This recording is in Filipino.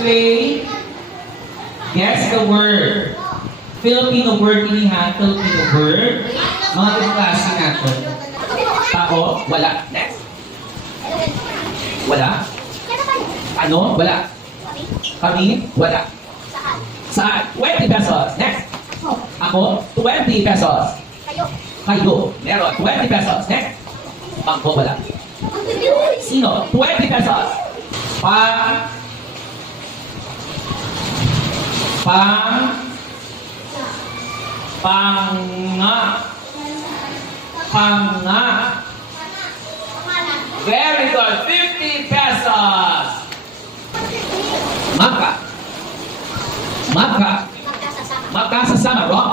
play. Guess the word. Filipino word ini ha. Filipino word. Mga klase natin. Tao, wala. Next. Wala. Ano? Wala. Kami? Wala. Saan? 20 pesos. Next. Ako? 20 pesos. Kayo. Meron. 20 pesos. Next. Bangko, wala. Sino? 20 pesos. Panga. Very good. 50 pesos. Magkasasama. Wrong.